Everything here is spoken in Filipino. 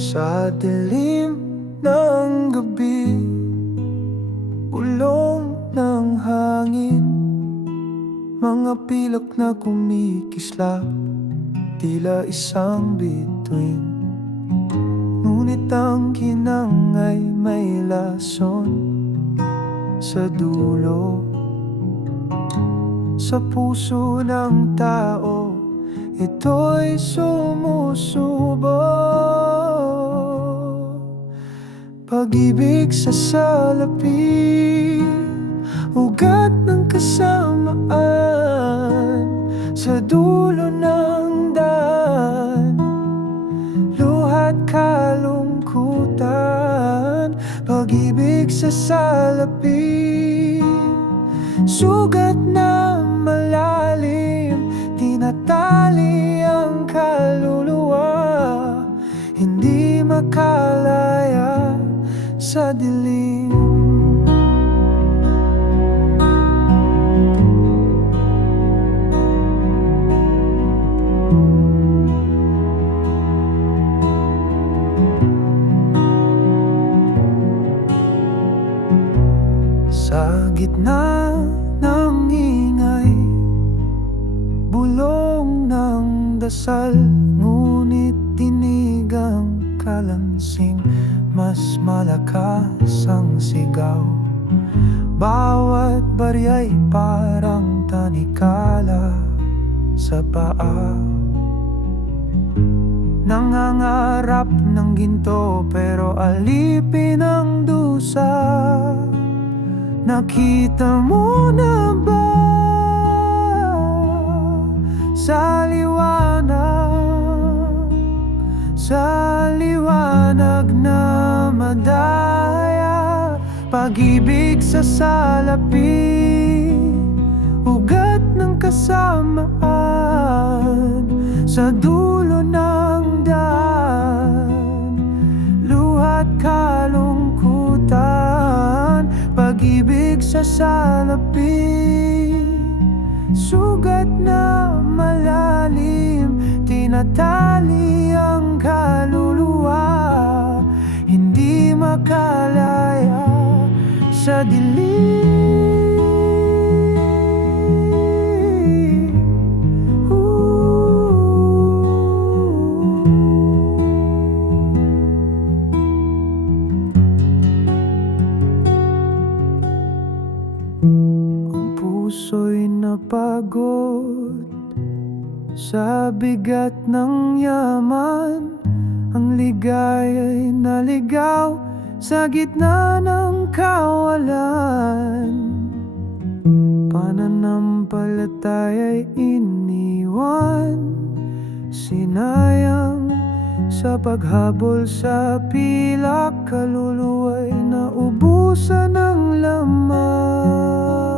Sa dilim ng gabi, ulong ng hangin, mga pilak na kumikislap, tila isang bituin. Ngunit ang ginang ay may lason sa dulo. Sa puso ng tao, ito'y sumusubo. Pag-ibig sa salapi, ugat ng kasamaan, sa dulo ng daan, luha't kalungkutan. Pag-ibig sa salapi, sugat na malalim, tinatali ang kaluluwa, hindi makalaya sa dilim. Sa gitna ng ingay, bulong ng dasal, ngunit tinig ang kalansing, mas malakas ang sigaw. Bawat barya'y parang tanikala sa paa, nangangarap ng ginto pero alipin ang dusa. Nakita mo na ba sa liwanag na madaya, pag-ibig sa salapi, ugat ng kasamaan, sa dulo ng daan, luha't kalungkutan. Pag-ibig sa salapi, sugat na malalim, tinatali ang kaluluwa, hindi makalaya sa dilim. Ang puso'y napagod sa bigat ng yaman, ang ligaya'y naligaw sa gitna ng kawalan. Pananampalataya'y iniwan, sinayang sa paghabol sa pilak, kaluluwa'y naubusan ng laman.